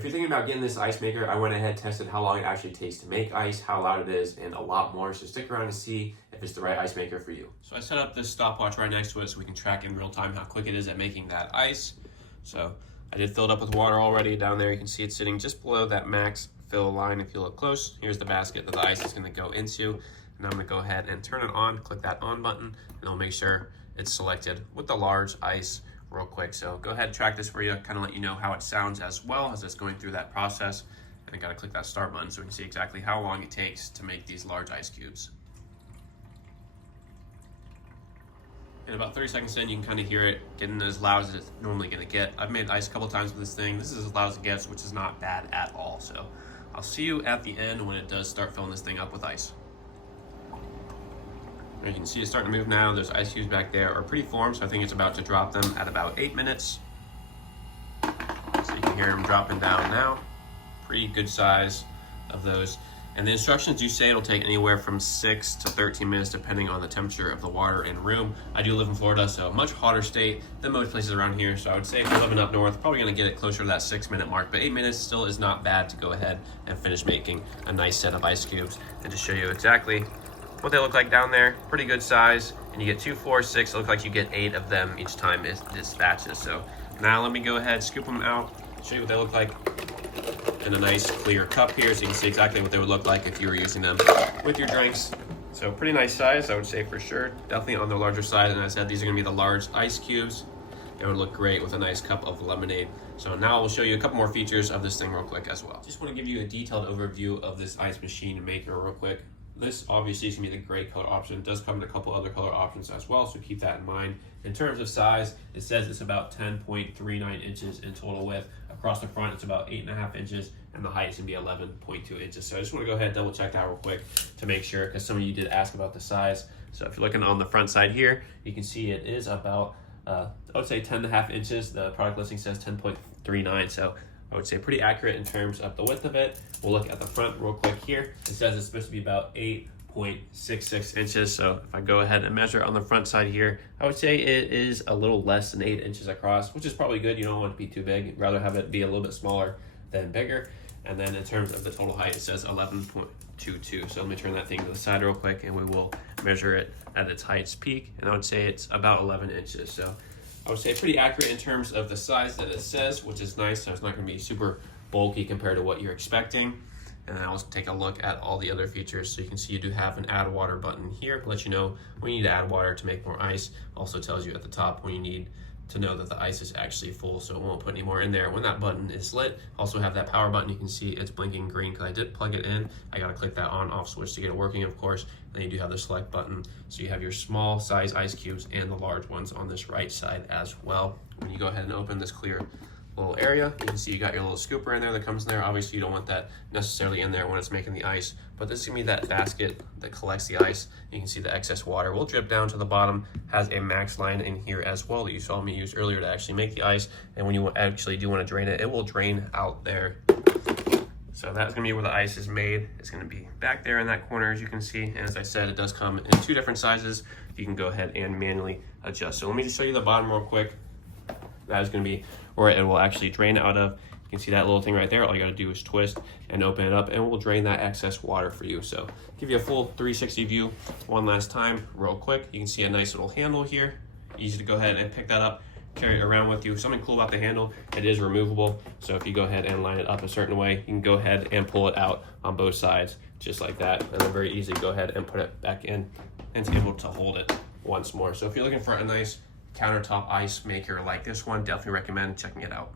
If you're thinking about getting this ice maker, I went ahead and tested how long it actually takes to make ice, how loud it is, and a lot more. So stick around to see if it's the right ice maker for you. So I set up this stopwatch right next to it so we can track in real time how quick it is at making that ice. So I did fill it up with water already down there. You can see it sitting just below that max fill line if you look close. Here's the basket that the ice is going to go into. And I'm going to go ahead and turn it on, click that on button, and I'll make sure it's selected with the large ice real quick. So go ahead and track this for you, kind of let you know how it sounds as well as it's going through that process. And I got to click that start button so we can see exactly how long it takes to make these large ice cubes. And about 30 seconds in, you can kind of hear it getting as loud as it's normally going to get. I've made ice a couple times with this thing. This is as loud as it gets, which is not bad at all. So I'll see you at the end when it does start filling this thing up with ice. You can see it's starting to move now. Those ice cubes back there are pretty formed, so I think it's about to drop them at about 8 minutes. So you can hear them dropping down now. Pretty good size of those. And the instructions do say it'll take anywhere from 6 to 13 minutes depending on the temperature of the water and room. I do live in Florida, so a much hotter state than most places around here. So I would say if you're living up north, probably gonna get it closer to that 6-minute mark, but 8 minutes still is not bad to go ahead and finish making a nice set of ice cubes. And to show you exactly what they look like down there, pretty good size. And you get 2, 4, 6, it looks like you get 8 of them each time it dispatches. So now let me go ahead, scoop them out, show you what they look like in a nice clear cup here so you can see exactly what they would look like if you were using them with your drinks. So pretty nice size, I would say for sure. Definitely on the larger side, and as I said, these are gonna be the large ice cubes. It would look great with a nice cup of lemonade. So now we'll show you a couple more features of this thing real quick as well. Just wanna give you a detailed overview of this ice machine maker real quick. This obviously is going to be the gray color option. It does come in a couple other color options as well, so keep that in mind. In terms of size, it says it's about 10.39 inches in total width. Across the front, it's about 8.5 inches, and the height is going to be 11.2 inches. So I just want to go ahead and double check that real quick to make sure, because some of you did ask about the size. So if you're looking on the front side here, you can see it is about, I would say 10.5 inches. The product listing says 10.39, so I would say pretty accurate in terms of the width of it. We'll look at the front real quick here. It says it's supposed to be about 8.66 inches. So if I go ahead and measure on the front side here, I would say it is a little less than 8 inches across, which is probably good. You don't want it to be too big. You'd rather have it be a little bit smaller than bigger. And then in terms of the total height, it says 11.22. So let me turn that thing to the side real quick and we will measure it at its highest peak. And I would say it's about 11 inches. So I would say pretty accurate in terms of the size that it says, which is nice. So it's not going to be super bulky compared to what you're expecting. And then I'll take a look at all the other features. So you can see you do have an add water button here to let you know when you need to add water to make more ice. Also tells you at the top when you need to know that the ice is actually full, so it won't put any more in there when that button is lit. Also have that power button. You can see it's blinking green because I did plug it in. I got to click that on off switch to get it working, of course. Then you do have the select button. So you have your small size ice cubes and the large ones on this right side as well. When you go ahead and open this clear little area, you can see you got your little scooper in there that comes in there. Obviously you don't want that necessarily in there when it's making the ice, but this is gonna be that basket that collects the ice. You can see the excess water will drip down to the bottom, has a max line in here as well that you saw me use earlier to actually make the ice. And when you actually do want to drain it, it will drain out there. So that's gonna be where the ice is made. It's gonna be back there in that corner, as you can see. And as I said, it does come in 2 different sizes. You can go ahead and manually adjust. So let me just show you the bottom real quick. That is gonna be where it will actually drain out of. You can see that little thing right there. All you gotta do is twist and open it up and we'll drain that excess water for you. So give you a full 360 view one last time real quick. You can see a nice little handle here. Easy to go ahead and pick that up, carry it around with you. Something cool about the handle, it is removable. So if you go ahead and line it up a certain way, you can go ahead and pull it out on both sides just like that. And then very easy to go ahead and put it back in and it's able to hold it once more. So if you're looking for a nice countertop ice maker like this one, definitely recommend checking it out.